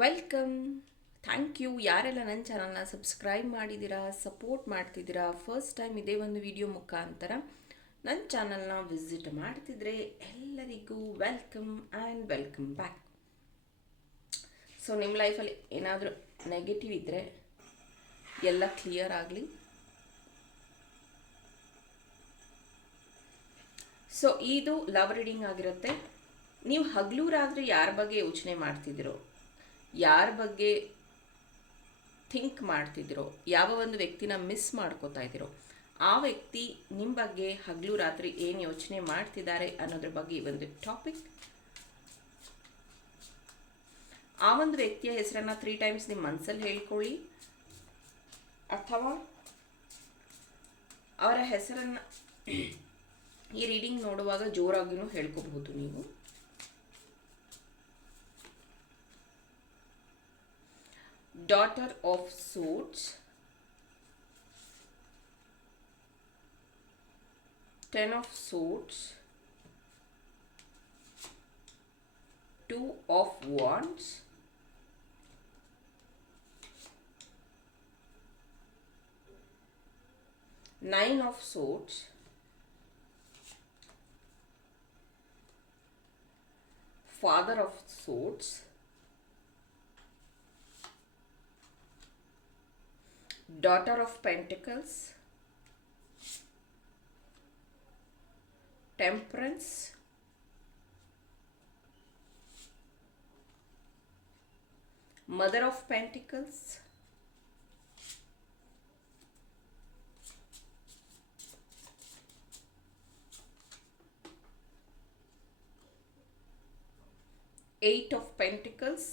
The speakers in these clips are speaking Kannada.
ವೆಲ್ಕಮ್. ಥ್ಯಾಂಕ್ ಯು ಯಾರೆಲ್ಲ ನನ್ನ ಚಾನಲ್ನ ಸಬ್ಸ್ಕ್ರೈಬ್ ಮಾಡಿದ್ದೀರಾ, ಸಪೋರ್ಟ್ ಮಾಡ್ತಿದ್ದೀರಾ. ಫಸ್ಟ್ ಟೈಮ್ ಇದೇ ಒಂದು ವಿಡಿಯೋ ಮುಖಾಂತರ ನನ್ನ ಚಾನಲ್ನ ವಿಸಿಟ್ ಮಾಡ್ತಿದ್ರೆ ಎಲ್ಲರಿಗೂ welcome and welcome back. So ನಿಮ್ಮ ಲೈಫಲ್ಲಿ ಏನಾದರೂ ನೆಗೆಟಿವ್ ಇದ್ದರೆ ಎಲ್ಲ ಕ್ಲಿಯರ್ ಆಗಲಿ. ಸೊ ಇದು ಲವ್ ರೀಡಿಂಗ್ ಆಗಿರುತ್ತೆ. ನೀವು ಹಗಲು ರಾತ್ರಿ ಯಾರ ಬಗ್ಗೆ ಯೋಚನೆ ಮಾಡ್ತಿದ್ದೀರೋ, ಯಾರ ಬಗ್ಗೆ ಥಿಂಕ್ ಮಾಡ್ತಿದ್ದೀರೋ, ಯಾವ ಒಂದು ವ್ಯಕ್ತಿನ ಮಿಸ್ ಮಾಡ್ಕೋತಾ ಇದ್ದೀರೋ, ಆ ವ್ಯಕ್ತಿ ನಿಮ್ಮ ಬಗ್ಗೆ ಹಗಲು ರಾತ್ರಿ ಏನು ಯೋಚನೆ ಮಾಡ್ತಿದ್ದಾರೆ ಅನ್ನೋದ್ರ ಬಗ್ಗೆ ಈ ಒಂದು ಟಾಪಿಕ್. ಆ ಒಂದು ವ್ಯಕ್ತಿಯ ಹೆಸರನ್ನು 3 ಟೈಮ್ಸ್ ನಿಮ್ಮ ಮನಸ್ಸಲ್ಲಿ ಹೇಳ್ಕೊಳ್ಳಿ, ಅಥವಾ ಅವರ ಹೆಸರನ್ನು ಈ ರೀಡಿಂಗ್ ನೋಡುವಾಗ ಜೋರಾಗಿನೂ ಹೇಳ್ಕೋಬಹುದು ನೀವು. Daughter of Swords, 10 of Swords, 2 of Wands, Nine of Swords, Father of Swords, Daughter of Pentacles, Temperance, Mother of Pentacles, Eight of Pentacles,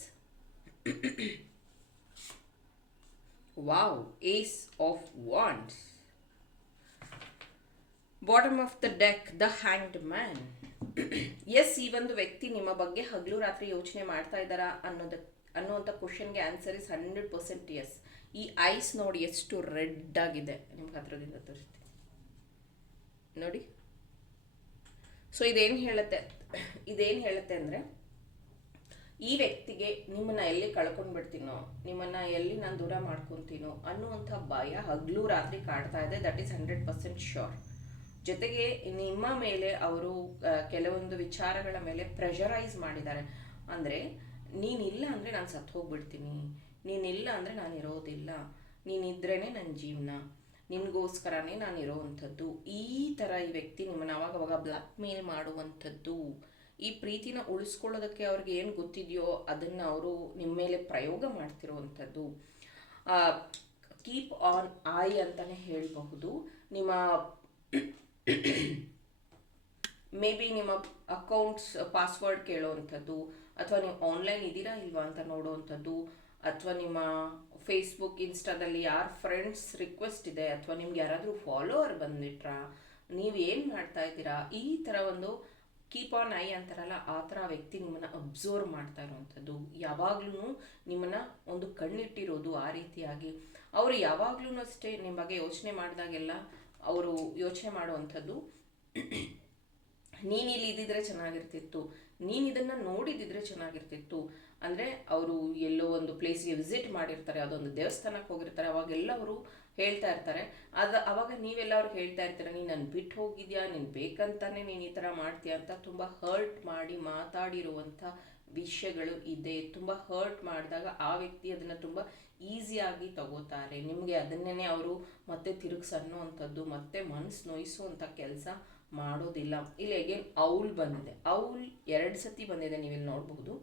wow, Ace of Wands, bottom of the deck, the hanged man. Yes, ಈ ಒಂದು ವ್ಯಕ್ತಿ ನಿಮ್ಮ ಬಗ್ಗೆ ಹಗಲು ರಾತ್ರಿ ಯೋಚನೆ ಮಾಡ್ತಾ ಇದ್ದಾರಾ ಅನ್ನುವಂಥ ಕ್ವಶನ್ಗೆ ಆನ್ಸರ್ ಇಸ್ 100% ಎಸ್. ಈ ಐಸ್ ನೋಡಿ ಎಷ್ಟು ರೆಡ್ ಆಗಿದೆ, ನಿಮ್ಗೆ ಹತ್ರದಿಂದ ತೋರಿಸ್ತೀನಿ ನೋಡಿ. ಸೊ ಇದೇನು ಹೇಳುತ್ತೆ ಅಂದರೆ, ಈ ವ್ಯಕ್ತಿಗೆ ನಿಮ್ಮನ್ನ ಎಲ್ಲಿ ಕಳ್ಕೊಂಡು ಬಿಡ್ತೀನೋ, ನಿಮ್ಮನ್ನ ಎಲ್ಲಿ ನಾನು ದೂರ ಮಾಡ್ಕೊತೀನೋ ಅನ್ನುವಂಥ ಭಯ ಹಗಲು ರಾತ್ರಿ ಕಾಡ್ತಾ ಇದೆ. That is 100% sure. ಜೊತೆಗೆ ನಿಮ್ಮ ಮೇಲೆ ಅವರು ಕೆಲವೊಂದು ವಿಚಾರಗಳ ಮೇಲೆ ಪ್ರೆಷರೈಸ್ ಮಾಡಿದ್ದಾರೆ. ಅಂದರೆ ನೀನಿಲ್ಲ ಅಂದರೆ ನಾನು ಸತ್ತು ಹೋಗ್ಬಿಡ್ತೀನಿ, ನೀನಿಲ್ಲ ಅಂದರೆ ನಾನು ಇರೋದಿಲ್ಲ, ನೀನಿದ್ರೇ ನನ್ನ ಜೀವನ, ನಿನಗೋಸ್ಕರನೇ ನಾನು ಇರೋವಂಥದ್ದು. ಈ ಥರ ಈ ವ್ಯಕ್ತಿ ನಿಮ್ಮನ್ನು ಅವಾಗವಾಗ ಬ್ಲ್ಯಾಕ್ ಮೇಲ್ ಮಾಡುವಂಥದ್ದು. ಈ ಪ್ರೀತಿನ ಉಳಿಸ್ಕೊಳ್ಳೋದಕ್ಕೆ ಅವ್ರಿಗೆ ಏನು ಗೊತ್ತಿದೆಯೋ ಅದನ್ನು ಅವರು ನಿಮ್ಮ ಮೇಲೆ ಪ್ರಯೋಗ ಮಾಡ್ತಿರುವಂಥದ್ದು. ಕೀಪ್ ಆನ್ ಐ ಅಂತಲೇ ಹೇಳಬಹುದು. ನಿಮ್ಮ ಮೇ ಬಿ ನಿಮ್ಮ ಅಕೌಂಟ್ಸ್ ಪಾಸ್ವರ್ಡ್ ಕೇಳೋವಂಥದ್ದು, ಅಥವಾ ನೀವು ಆನ್ಲೈನ್ ಇದ್ದೀರಾ ಇಲ್ವಾ ಅಂತ ನೋಡೋವಂಥದ್ದು, ಅಥವಾ ನಿಮ್ಮ ಫೇಸ್ಬುಕ್ ಇನ್ಸ್ಟಾದಲ್ಲಿ ಯಾರ ಫ್ರೆಂಡ್ಸ್ ರಿಕ್ವೆಸ್ಟ್ ಇದೆ, ಅಥವಾ ನಿಮ್ಗೆ ಯಾರಾದರೂ ಫಾಲೋವರ್ ಬಂದ್ಬಿಟ್ರಾ, ನೀವು ಏನು ಮಾಡ್ತಾ ಇದ್ದೀರಾ, ಈ ಥರ ಒಂದು ಕೀಪ್ ಆನ್ ಐ ಅಂತಾರಲ್ಲ, ಆ ಥರ ವ್ಯಕ್ತಿ ನಿಮ್ಮನ್ನು ಅಬ್ಸರ್ವ್ ಮಾಡ್ತಾ ಇರುವಂಥದ್ದು. ಯಾವಾಗ್ಲೂ ನಿಮ್ಮನ್ನು ಒಂದು ಕಣ್ಣಿಟ್ಟಿರೋದು ಆ ರೀತಿಯಾಗಿ. ಅವರು ಯಾವಾಗ್ಲೂ ಅಷ್ಟೇ ನಿಮ್ಮ ಬಗ್ಗೆ ಯೋಚನೆ ಮಾಡಿದಾಗೆಲ್ಲ ಅವರು ಯೋಚನೆ ಮಾಡುವಂಥದ್ದು, ನೀನು ಇಲ್ಲಿ ಇದ್ದಿದ್ರೆ ಚೆನ್ನಾಗಿರ್ತಿತ್ತು, ನೀನು ಇದನ್ನು ನೋಡಿದಿದ್ರೆ ಚೆನ್ನಾಗಿರ್ತಿತ್ತು. ಅಂದರೆ ಅವರು ಎಲ್ಲೋ ಒಂದು ಪ್ಲೇಸ್ಗೆ ವಿಸಿಟ್ ಮಾಡಿರ್ತಾರೆ, ಅದೊಂದು ದೇವಸ್ಥಾನಕ್ಕೆ ಹೋಗಿರ್ತಾರೆ, ಅವಾಗೆಲ್ಲ ಅವರು ಹೇಳ್ತಾ ಇರ್ತಾರೆ. ಅವಾಗ ನೀವೆಲ್ಲ ಅವ್ರಿಗೆ ಹೇಳ್ತಾ ಇರ್ತೀರ, ನೀನು ನನ್ನ ಬಿಟ್ಟು ಹೋಗಿದ್ಯಾ, ನೀನು ಬೇಕಂತಾನೆ ನೀನು ಈ ಥರ ಮಾಡ್ತೀಯ ಅಂತ ತುಂಬ ಹರ್ಟ್ ಮಾಡಿ ಮಾತಾಡಿರುವಂಥ ವಿಷಯಗಳು ಇದೆ. ತುಂಬ ಹರ್ಟ್ ಮಾಡಿದಾಗ ಆ ವ್ಯಕ್ತಿ ಅದನ್ನು ತುಂಬ ಈಸಿಯಾಗಿ ತಗೋತಾರೆ. ನಿಮಗೆ ಅದನ್ನೇ ಅವರು ಮತ್ತೆ ತಿರುಗಿಸನ್ನುವಂಥದ್ದು, ಮತ್ತೆ ಮನಸ್ಸು ನೋಯಿಸುವಂಥ ಕೆಲಸ ಮಾಡೋದಿಲ್ಲ. ಇಲ್ಲಿ ಅಗೇನ್ ಔಲ್ ಬಂದಿದೆ, ಔಲ್ 2 ಸತಿ ಬಂದಿದೆ, ನೀವಿಲ್ಲಿ ನೋಡಬಹುದು.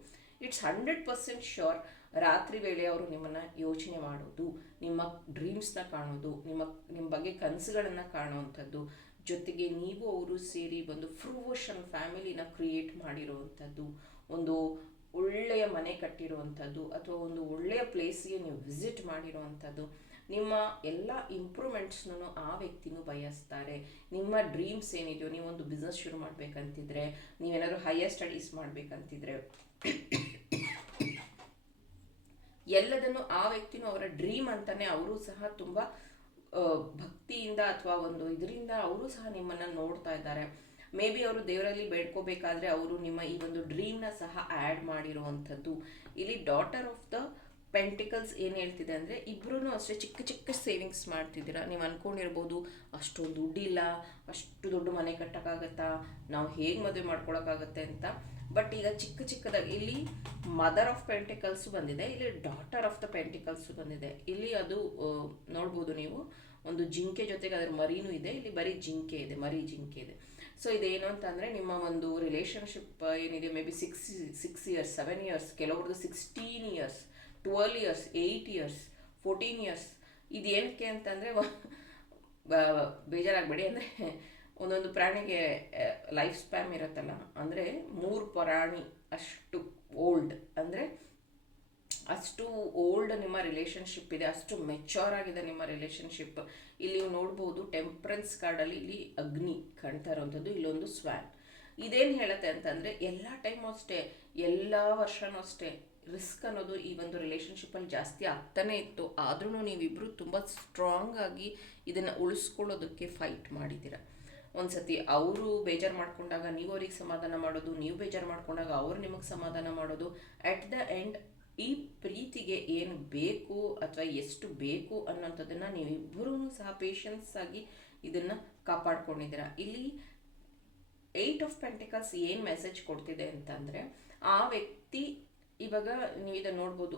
It's 100% sure. ರಾತ್ರಿ ವೇಳೆ ಅವರು ನಿಮ್ಮನ್ನು ಯೋಚನೆ ಮಾಡೋದು, ನಿಮ್ಮ ಡ್ರೀಮ್ಸ್ನ ಕಾಣೋದು, ನಿಮ್ಮ ಬಗ್ಗೆ ಕನಸುಗಳನ್ನು ಕಾಣುವಂಥದ್ದು, ಜೊತೆಗೆ ನೀವು ಅವರು ಸೇರಿ ಒಂದು ಫ್ರೂವೋಷನ್ ಫ್ಯಾಮಿಲಿನ ಕ್ರಿಯೇಟ್ ಮಾಡಿರುವಂಥದ್ದು, ಒಂದು ಒಳ್ಳೆಯ ಮನೆ ಕಟ್ಟಿರುವಂಥದ್ದು, ಅಥವಾ ಒಂದು ಒಳ್ಳೆಯ ಪ್ಲೇಸ್ಗೆ ನೀವು ವಿಸಿಟ್ ಮಾಡಿರುವಂಥದ್ದು. ನಿಮ್ಮ ಎಲ್ಲ ಇಂಪ್ರೂವ್ಮೆಂಟ್ಸ್ನೂ ಆ ವ್ಯಕ್ತಿನೂ ಬಯಸ್ತಾರೆ. ನಿಮ್ಮ ಡ್ರೀಮ್ಸ್ ಏನಿದೆಯೋ, ನೀವೊಂದು ಬಿಸ್ನೆಸ್ ಶುರು ಮಾಡಬೇಕಂತಿದ್ರೆ, ನೀವೇನಾದರೂ ಹೈಯರ್ ಸ್ಟಡೀಸ್ ಮಾಡಬೇಕಂತಿದ್ರೆ, ಎಲ್ಲದನ್ನು ಆ ವ್ಯಕ್ತಿನೂ ಅವರ ಡ್ರೀಮ್ ಅಂತಾನೆ ಅವರು ಸಹ ತುಂಬ ಭಕ್ತಿಯಿಂದ ಅಥವಾ ಒಂದು ಇದರಿಂದ ಅವರು ಸಹ ನಿಮ್ಮನ್ನು ನೋಡ್ತಾ ಇದ್ದಾರೆ. ಮೇ ಬಿ ಅವರು ದೇವರಲ್ಲಿ ಬೇಡ್ಕೋಬೇಕಾದ್ರೆ ಅವರು ನಿಮ್ಮ ಈ ಒಂದು ಡ್ರೀಮ್ನ ಸಹ ಆ್ಯಡ್ ಮಾಡಿರುವಂಥದ್ದು. ಇಲ್ಲಿ ಡಾಟರ್ ಆಫ್ ದ ಪೆಂಟಿಕಲ್ಸ್ ಏನು ಹೇಳ್ತಿದೆ ಅಂದರೆ, ಇಬ್ಬರೂ ಅಷ್ಟೇ ಚಿಕ್ಕ ಚಿಕ್ಕ ಸೇವಿಂಗ್ಸ್ ಮಾಡ್ತಿದ್ದೀರಾ. ನೀವು ಅಂದ್ಕೊಂಡಿರ್ಬೋದು ಅಷ್ಟೊಂದು ದುಡ್ಡಿಲ್ಲ, ಅಷ್ಟು ದೊಡ್ಡ ಮನೆ ಕಟ್ಟೋಕ್ಕಾಗತ್ತಾ, ನಾವು ಹೇಗೆ ಮದುವೆ ಮಾಡ್ಕೊಳಕ್ಕಾಗತ್ತೆ ಅಂತ. ಬಟ್ ಈಗ ಚಿಕ್ಕ ಚಿಕ್ಕದಾಗಿ ಇಲ್ಲಿ ಮದರ್ ಆಫ್ ಪೆಂಟಿಕಲ್ಸು ಬಂದಿದೆ, ಇಲ್ಲಿ ಡಾಟರ್ ಆಫ್ ದ ಪೆಂಟಿಕಲ್ಸು ಬಂದಿದೆ. ಇಲ್ಲಿ ಅದು ನೋಡ್ಬೋದು ನೀವು, ಒಂದು ಜಿಂಕೆ ಜೊತೆಗೆ ಅದರ ಮರಿನೂ ಇದೆ, ಇಲ್ಲಿ ಬರೀ ಜಿಂಕೆ ಇದೆ, ಮರಿ ಜಿಂಕೆ ಇದೆ. ಸೊ ಇದೇನು ಅಂತಂದರೆ, ನಿಮ್ಮ ಒಂದು ರಿಲೇಷನ್ಶಿಪ್ ಏನಿದೆ maybe six years 7 years, ಕೆಲವ್ರದ್ದು 16 ಇಯರ್ಸ್, 12 ಇಯರ್ಸ್, 8 ಇಯರ್ಸ್, 14 ಇಯರ್ಸ್. ಇದು ಏನಕ್ಕೆ ಅಂತಂದರೆ, ಬೇಜಾರಾಗಬೇಡಿ, ಅಂದರೆ ಒಂದೊಂದು ಪ್ರಾಣಿಗೆ ಲೈಫ್ ಸ್ಪ್ಯಾಮ್ ಇರುತ್ತಲ್ಲ, ಅಂದರೆ 3 ಪ್ರಾಣಿ ಅಷ್ಟು ಓಲ್ಡ್, ಅಂದರೆ ಅಷ್ಟು ಓಲ್ಡ್ ನಿಮ್ಮ ರಿಲೇಷನ್ಶಿಪ್ ಇದೆ, ಅಷ್ಟು ಮೆಚ್ಯೂರ್ ಆಗಿದೆ ನಿಮ್ಮ ರಿಲೇಷನ್ಶಿಪ್. ಇಲ್ಲಿ ನೋಡ್ಬೋದು ಟೆಂಪ್ರೆನ್ಸ್ ಕಾರ್ಡಲ್ಲಿ ಇಲ್ಲಿ ಅಗ್ನಿ ಕಾಣ್ತಾ ಇರೋವಂಥದ್ದು, ಇಲ್ಲೊಂದು ಸ್ವ್ಯಾನ್. ಇದೇನು ಹೇಳುತ್ತೆ ಅಂತಂದರೆ, ಎಲ್ಲ ಟೈಮು ಅಷ್ಟೇ, ಎಲ್ಲ ವರ್ಷನೂ ಅಷ್ಟೇ ರಿಸ್ಕ್ ಅನ್ನೋದು ಈ ಒಂದು ರಿಲೇಷನ್ಶಿಪ್ಪಲ್ಲಿ ಜಾಸ್ತಿ ಆಗ್ತಾನೆ ಇತ್ತು. ಆದ್ರೂ ನೀವಿಬ್ಬರು ತುಂಬ ಸ್ಟ್ರಾಂಗ್ ಆಗಿ ಇದನ್ನು ಉಳಿಸ್ಕೊಳ್ಳೋದಕ್ಕೆ ಫೈಟ್ ಮಾಡಿದ್ದೀರ. ಒಂದು ಸತಿ ಅವರು ಬೇಜಾರು ಮಾಡ್ಕೊಂಡಾಗ ನೀವು ಅವ್ರಿಗೆ ಸಮಾಧಾನ ಮಾಡೋದು, ನೀವು ಬೇಜಾರು ಮಾಡ್ಕೊಂಡಾಗ ಅವ್ರು ನಿಮಗೆ ಸಮಾಧಾನ ಮಾಡೋದು. ಅಟ್ ದ ಎಂಡ್ ಈ ಪ್ರೀತಿಗೆ ಏನು ಬೇಕು ಅಥವಾ ಎಷ್ಟು ಬೇಕು ಅನ್ನೋಂಥದ್ದನ್ನು ನೀವಿಬ್ಬರೂ ಸಹ ಪೇಷನ್ಸ್ ಆಗಿ ಇದನ್ನು ಕಾಪಾಡ್ಕೊಂಡಿದ್ದೀರ. ಇಲ್ಲಿ 8 ಆಫ್ ಪೆಂಟಿಕಲ್ಸ್ ಏನು ಮೆಸೇಜ್ ಕೊಡ್ತಿದೆ ಅಂತಂದರೆ, ಆ ವ್ಯಕ್ತಿ ಇವಾಗ ನೀವು ಇದನ್ನು ನೋಡ್ಬೋದು,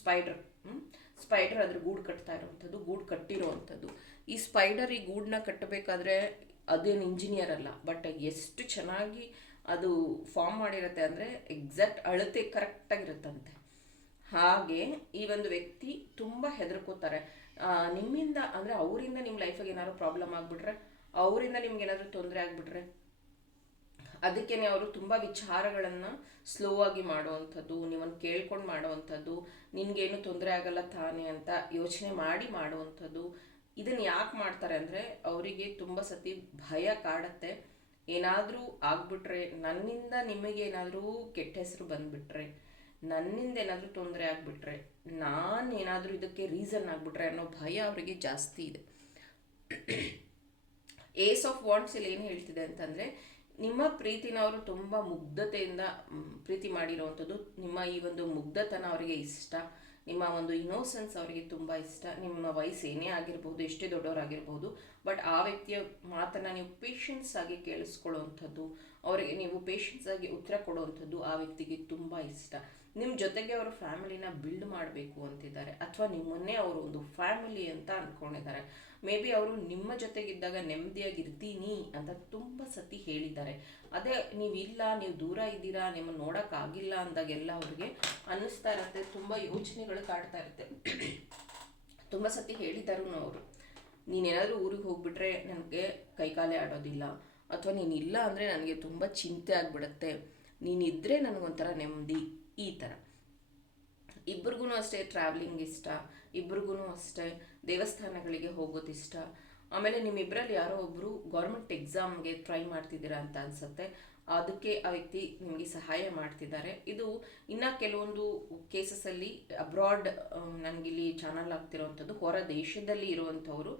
ಸ್ಪೈಡರ್ ಅದ್ರ ಗೂಡು ಕಟ್ತಾ ಇರೋವಂಥದ್ದು, ಗೂಡು ಕಟ್ಟಿರೋವಂಥದ್ದು. ಈ ಸ್ಪೈಡರ್ ಈ ಗೂಡನ್ನ ಕಟ್ಟಬೇಕಾದ್ರೆ ಅದೇನು ಇಂಜಿನಿಯರ್ ಅಲ್ಲ, ಬಟ್ ಎಷ್ಟು ಚೆನ್ನಾಗಿ ಅದು ಫಾರ್ಮ್ ಮಾಡಿರುತ್ತೆ ಅಂದರೆ ಎಕ್ಸಾಕ್ಟ್ ಅಳತೆ ಕರೆಕ್ಟಾಗಿರುತ್ತಂತೆ. ಹಾಗೆ ಈ ಒಂದು ವ್ಯಕ್ತಿ ತುಂಬ ಹೆದರ್ಕೋತಾರೆ ನಿಮ್ಮಿಂದ, ಅಂದರೆ ಅವರಿಂದ ನಿಮ್ಮ ಲೈಫಿಗೆ ಏನಾದ್ರು ಪ್ರಾಬ್ಲಮ್ ಆಗಿಬಿಟ್ರೆ, ಅವರಿಂದ ನಿಮ್ಗೆ ಏನಾದರೂ ತೊಂದರೆ ಆಗಿಬಿಟ್ರೆ, ಅದಕ್ಕೇ ಅವರು ತುಂಬ ವಿಚಾರಗಳನ್ನು ಸ್ಲೋ ಆಗಿ ಮಾಡುವಂಥದ್ದು, ನೀವನ್ನು ಕೇಳ್ಕೊಂಡು ಮಾಡುವಂಥದ್ದು, ನಿನಗೇನು ತೊಂದರೆ ಆಗಲ್ಲ ತಾನೇ ಅಂತ ಯೋಚನೆ ಮಾಡಿ ಮಾಡುವಂಥದ್ದು. ಇದನ್ನು ಯಾಕೆ ಮಾಡ್ತಾರೆ ಅಂದರೆ, ಅವರಿಗೆ ತುಂಬ ಸತಿ ಭಯ ಕಾಡುತ್ತೆ, ಏನಾದರೂ ಆಗ್ಬಿಟ್ರೆ, ನನ್ನಿಂದ ನಿಮಗೇನಾದರೂ ಕೆಟ್ಟ ಹೆಸರು ಬಂದುಬಿಟ್ರೆ, ನನ್ನಿಂದ ಏನಾದರೂ ತೊಂದರೆ ಆಗಿಬಿಟ್ರೆ, ನಾನು ಏನಾದರೂ ಇದಕ್ಕೆ ರೀಸನ್ ಆಗಿಬಿಟ್ರೆ ಅನ್ನೋ ಭಯ ಅವರಿಗೆ ಜಾಸ್ತಿ ಇದೆ. ಏಸ್ ಆಫ್ ವಾಂಡ್ಸ್ ಇಲ್ಲಿ ಏನು ಹೇಳ್ತಿದೆ ಅಂತಂದರೆ, ನಿಮ್ಮ ಪ್ರೀತಿನ ಅವರು ತುಂಬ ಮುಗ್ಧತೆಯಿಂದ ಪ್ರೀತಿ ಮಾಡಿರೋವಂಥದ್ದು. ನಿಮ್ಮ ಈ ಒಂದು ಮುಗ್ಧತನ ಅವರಿಗೆ ಇಷ್ಟ, ನಿಮ್ಮ ಒಂದು ಇನೋಸೆನ್ಸ್ ಅವರಿಗೆ ತುಂಬ ಇಷ್ಟ. ನಿಮ್ಮ ವಯಸ್ಸು ಏನೇ ಆಗಿರ್ಬೋದು, ಎಷ್ಟೇ ದೊಡ್ಡವರಾಗಿರ್ಬೋದು, ಬಟ್ ಆ ವ್ಯಕ್ತಿಯ ಮಾತನ್ನು ನೀವು ಪೇಷನ್ಸ್ ಆಗಿ ಕೇಳಿಸ್ಕೊಳ್ಳುವಂಥದ್ದು, ಅವರಿಗೆ ನೀವು ಪೇಷನ್ಸ್ ಆಗಿ ಉತ್ತರ ಕೊಡುವಂಥದ್ದು ಆ ವ್ಯಕ್ತಿಗೆ ತುಂಬ ಇಷ್ಟ. ನಿಮ್ಮ ಜೊತೆಗೆ ಅವರು ಫ್ಯಾಮಿಲಿನ ಬಿಲ್ಡ್ ಮಾಡಬೇಕು ಅಂತಿದ್ದಾರೆ, ಅಥವಾ ನಿಮ್ಮನ್ನೇ ಅವರು ಒಂದು ಫ್ಯಾಮಿಲಿ ಅಂತ ಅಂದ್ಕೊಂಡಿದ್ದಾರೆ. ಮೇ ಬಿ ಅವರು ನಿಮ್ಮ ಜೊತೆಗಿದ್ದಾಗ ನೆಮ್ಮದಿಯಾಗಿರ್ತೀನಿ ಅಂತ ತುಂಬ ಸತಿ ಹೇಳಿದ್ದಾರೆ. ಅದೇ ನೀವಿಲ್ಲ, ನೀವು ದೂರ ಇದ್ದೀರಾ, ನಿಮ್ಮನ್ನು ನೋಡೋಕ್ಕಾಗಿಲ್ಲ ಅಂದಾಗೆಲ್ಲ ಅವ್ರಿಗೆ ಅನ್ನಿಸ್ತಾ ಇರುತ್ತೆ, ತುಂಬ ಯೋಚನೆಗಳು ಕಾಡ್ತಾ ಇರುತ್ತೆ. ತುಂಬ ಸತಿ ಹೇಳಿದ್ದಾರೂ ಅವರು, ನೀನೇನಾದರೂ ಊರಿಗೆ ಹೋಗ್ಬಿಟ್ರೆ ನನಗೆ ಕೈಕಾಲೇ ಆಡೋದಿಲ್ಲ, ಅಥವಾ ನೀನಿಲ್ಲ ಅಂದರೆ ನನಗೆ ತುಂಬ ಚಿಂತೆ ಆಗಿಬಿಡುತ್ತೆ, ನೀನಿದ್ದರೆ ನನಗೊಂಥರ ನೆಮ್ಮದಿ, ಈ ಥರ. ಇಬ್ರಿಗೂ ಅಷ್ಟೇ ಟ್ರಾವೆಲಿಂಗ್ ಇಷ್ಟ, ಇಬ್ರಿಗೂ ಅಷ್ಟೇ ದೇವಸ್ಥಾನಗಳಿಗೆ ಹೋಗೋದು ಇಷ್ಟ. ಆಮೇಲೆ ನಿಮ್ಮಿಬ್ಬರಲ್ಲಿ ಯಾರೋ ಒಬ್ಬರು ಗೌರ್ಮೆಂಟ್ ಎಕ್ಸಾಮ್ಗೆ ಟ್ರೈ ಮಾಡ್ತಿದ್ದೀರಾ ಅಂತ ಅನಿಸುತ್ತೆ, ಅದಕ್ಕೆ ಆ ವ್ಯಕ್ತಿ ನಿಮಗೆ ಸಹಾಯ ಮಾಡ್ತಿದ್ದಾರೆ. ಇದು ಇನ್ನು ಕೆಲವೊಂದು ಕೇಸಸಲ್ಲಿ ಅಬ್ರಾಡ್, ನನಗಿಲ್ಲಿ ಚಾನಲ್ ಆಗ್ತಿರೋವಂಥದ್ದು ಹೊರ ದೇಶದಲ್ಲಿ ಇರುವಂಥವರು,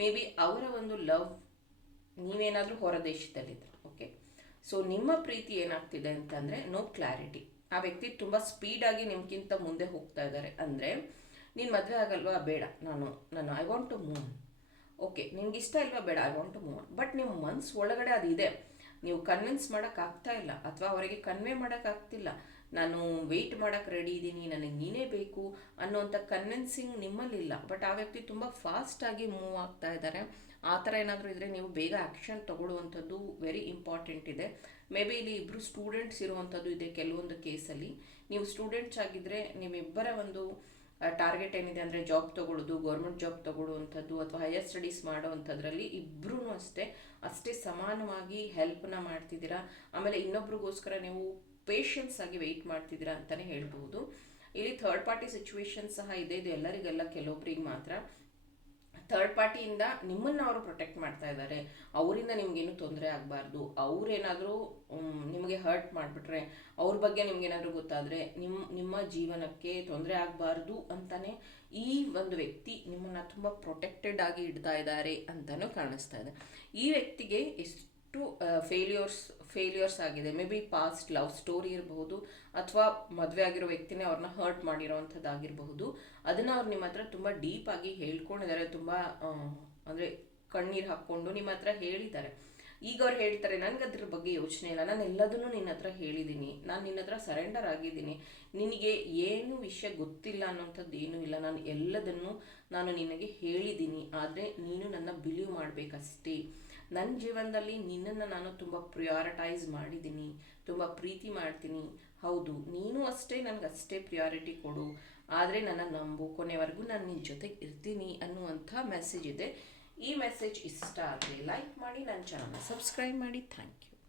ಮೇ ಬಿ ಅವರ ಒಂದು ಲವ್ ನೀವೇನಾದರೂ ಹೊರ ದೇಶದಲ್ಲಿದ್ದರು. ಓಕೆ, ಸೊ ನಿಮ್ಮ ಪ್ರೀತಿ ಏನಾಗ್ತಿದೆ ಅಂತಂದರೆ ನೋ ಕ್ಲಾರಿಟಿ. ಆ ವ್ಯಕ್ತಿ ತುಂಬ ಸ್ಪೀಡಾಗಿ ನಿಮ್ಗಿಂತ ಮುಂದೆ ಹೋಗ್ತಾ ಇದ್ದಾರೆ. ಅಂದರೆ ನೀನು ಮದುವೆ ಆಗಲ್ವಾ, ಬೇಡ, ನಾನು I want to move. Okay, ನಿಮ್ಗೆ ಇಷ್ಟ ಇಲ್ವಾ, ಬೇಡ, I want to move. But ನಿಮ್ಮ ಮನ್ಸು ಒಳಗಡೆ ಅದಿದೆ, ನೀವು ಕನ್ವಿನ್ಸ್ ಮಾಡೋಕ್ಕಾಗ್ತಾ ಇಲ್ಲ, ಅಥವಾ ಅವರಿಗೆ ಕನ್ವೆ ಮಾಡೋಕ್ಕಾಗ್ತಿಲ್ಲ. ನಾನು ವೆಯ್ಟ್ ಮಾಡೋಕ್ಕೆ ರೆಡಿ ಇದ್ದೀನಿ, ನನಗೆ ನೀನೇ ಬೇಕು ಅನ್ನೋವಂಥ ಕನ್ವಿನ್ಸಿಂಗ್ ನಿಮ್ಮಲ್ಲಿಲ್ಲ. ಬಟ್ ಆ ವ್ಯಕ್ತಿ ತುಂಬ ಫಾಸ್ಟಾಗಿ ಮೂವ್ ಆಗ್ತಾ ಇದ್ದಾರೆ. ಆ ಥರ ಏನಾದರೂ ಇದ್ದರೆ ನೀವು ಬೇಗ ಆ್ಯಕ್ಷನ್ ತಗೊಳ್ಳುವಂಥದ್ದು ವೆರಿ ಇಂಪಾರ್ಟೆಂಟ್ ಇದೆ. ಮೇ ಬಿ ಇಲ್ಲಿ ಇಬ್ಬರು ಸ್ಟೂಡೆಂಟ್ಸ್ ಇರುವಂಥದ್ದು ಇದೆ. ಕೆಲವೊಂದು ಕೇಸಲ್ಲಿ ನೀವು ಸ್ಟೂಡೆಂಟ್ಸ್ ಆಗಿದ್ದರೆ ನಿಮ್ಮಿಬ್ಬರ ಒಂದು ಟಾರ್ಗೆಟ್ ಏನಿದೆ ಅಂದರೆ ಜಾಬ್ ತೊಗೊಳ್ಳೋದು, ಗೌರ್ಮೆಂಟ್ ಜಾಬ್ ತೊಗೊಳ್ಳುವಂಥದ್ದು, ಅಥವಾ ಹೈಯರ್ ಸ್ಟಡೀಸ್ ಮಾಡೋವಂಥದ್ರಲ್ಲಿ ಇಬ್ಬರೂ ಅಷ್ಟೇ ಸಮಾನವಾಗಿ ಹೆಲ್ಪ್ನ ಮಾಡ್ತಿದ್ದೀರಾ. ಆಮೇಲೆ ಇನ್ನೊಬ್ರಿಗೋಸ್ಕರ ನೀವು ಪೇಷನ್ಸ್ ಆಗಿ ವೆಯ್ಟ್ ಮಾಡ್ತಿದ್ದೀರಾ ಅಂತಲೇ ಹೇಳ್ಬೋದು. ಇಲ್ಲಿ ಥರ್ಡ್ ಪಾರ್ಟಿ ಸಿಚುವೇಶನ್ ಸಹ ಇದೆ. ಇದು ಎಲ್ಲರಿಗೆಲ್ಲ, ಕೆಲವೊಬ್ಬರಿಗೆ ಮಾತ್ರ. ಥರ್ಡ್ ಪಾರ್ಟಿಯಿಂದ ನಿಮ್ಮನ್ನು ಅವರು ಪ್ರೊಟೆಕ್ಟ್ ಮಾಡ್ತಾ ಇದ್ದಾರೆ, ಅವರಿಂದ ನಿಮಗೇನು ತೊಂದರೆ ಆಗಬಾರ್ದು. ಅವರೇನಾದರೂ ನಿಮಗೆ ಹರ್ಟ್ ಮಾಡಿಬಿಟ್ರೆ, ಅವ್ರ ಬಗ್ಗೆ ನಿಮ್ಗೇನಾದರೂ ಗೊತ್ತಾದರೆ ನಿಮ್ಮ ಜೀವನಕ್ಕೆ ತೊಂದರೆ ಆಗಬಾರ್ದು ಅಂತಲೇ ಈ ಒಂದು ವ್ಯಕ್ತಿ ನಿಮ್ಮನ್ನು ತುಂಬ ಪ್ರೊಟೆಕ್ಟೆಡ್ ಆಗಿ ಇಡ್ತಾ ಇದ್ದಾರೆ ಅಂತಲೂ ಕಾಣಿಸ್ತಾ ಇದೆ. ಈ ವ್ಯಕ್ತಿಗೆ ಫೇಲ್ಯೂರ್ಸ್ ಆಗಿದೆ. May be past love story ಇರಬಹುದು, ಅಥವಾ ಮದುವೆ ಆಗಿರೋ ವ್ಯಕ್ತಿನೇ ಅವ್ರನ್ನ ಹರ್ಟ್ ಮಾಡಿರೋವಂಥದ್ದಾಗಿರಬಹುದು. ಅದನ್ನು ಅವ್ರು ನಿಮ್ಮ ಹತ್ರ ತುಂಬ ಡೀಪಾಗಿ ಹೇಳ್ಕೊಂಡಿದ್ದಾರೆ, ತುಂಬ ಅಂದರೆ ಕಣ್ಣೀರು ಹಾಕ್ಕೊಂಡು ನಿಮ್ಮ ಹತ್ರ ಹೇಳಿದ್ದಾರೆ. ಈಗ ಅವ್ರು ಹೇಳ್ತಾರೆ, ನನಗೆ ಅದ್ರ ಬಗ್ಗೆ ಯೋಚನೆ ಇಲ್ಲ, ನಾನು ಎಲ್ಲದನ್ನೂ ನಿನ್ನ ಹತ್ರ ಹೇಳಿದ್ದೀನಿ, ನಾನು ನಿನ್ನ ಹತ್ರ ಸರೆಂಡರ್ ಆಗಿದ್ದೀನಿ, ನಿನಗೆ ಏನು ವಿಷಯ ಗೊತ್ತಿಲ್ಲ ಅನ್ನೋಂಥದ್ದು ಏನೂ ಇಲ್ಲ, ನಾನು ಎಲ್ಲದನ್ನು ನಿನಗೆ ಹೇಳಿದ್ದೀನಿ, ಆದರೆ ನೀನು ನನ್ನ ಬಿಲೀವ್ ಮಾಡಬೇಕಷ್ಟೇ. ನನ್ನ ಜೀವನದಲ್ಲಿ ನಿನ್ನನ್ನು ನಾನು ತುಂಬ ಪ್ರಿಯಾರಿಟೈಸ್ ಮಾಡಿದ್ದೀನಿ, ತುಂಬ ಪ್ರೀತಿ ಮಾಡ್ತೀನಿ. ಹೌದು, ನೀನು ಅಷ್ಟೇ ನನಗಷ್ಟೇ ಪ್ರಿಯಾರಿಟಿ ಕೊಡು, ಆದರೆ ನನ್ನ ನಂಬು, ಕೊನೆವರೆಗೂ ನಾನು ನಿನ್ನ ಜೊತೆಗೆ ಇರ್ತೀನಿ ಅನ್ನುವಂಥ ಮೆಸೇಜ್ ಇದೆ. ಈ ಮೆಸೇಜ್ ಇಷ್ಟ ಆದರೆ ಲೈಕ್ ಮಾಡಿ, ನನ್ನ ಚಾನಲ್ನ ಸಬ್ಸ್ಕ್ರೈಬ್ ಮಾಡಿ. Thank you.